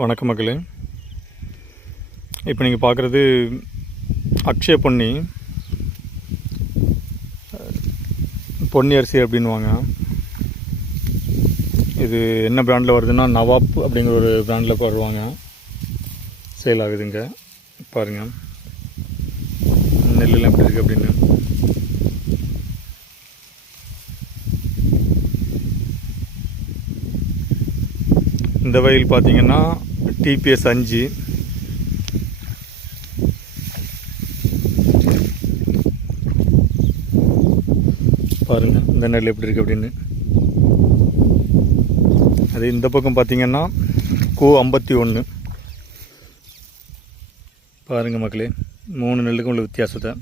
வணக்கம் மக்களே. இப்போ நீங்கள் பார்க்குறது அக்ஷய பொன்னி அரிசி அப்படின்வாங்க. இது என்ன பிராண்டில் வருதுன்னா நவாப் அப்படிங்கிற ஒரு பிராண்டில் வருவாங்க, சேல் ஆகுதுங்க. பாருங்கள் நெல்லுலாம் எப்படி இருக்குது அப்படின்னு. இந்த வயல் பார்த்தீங்கன்னா டிபிஎஸ் 5. பாருங்கள் இந்த நெல் எப்படி இருக்குது அப்படின்னு. அது இந்த பக்கம் பார்த்தீங்கன்னா கோ 51. பாருங்கள் மக்களே, 3 நெல்லுக்கும் உள்ள வித்தியாசத்தை.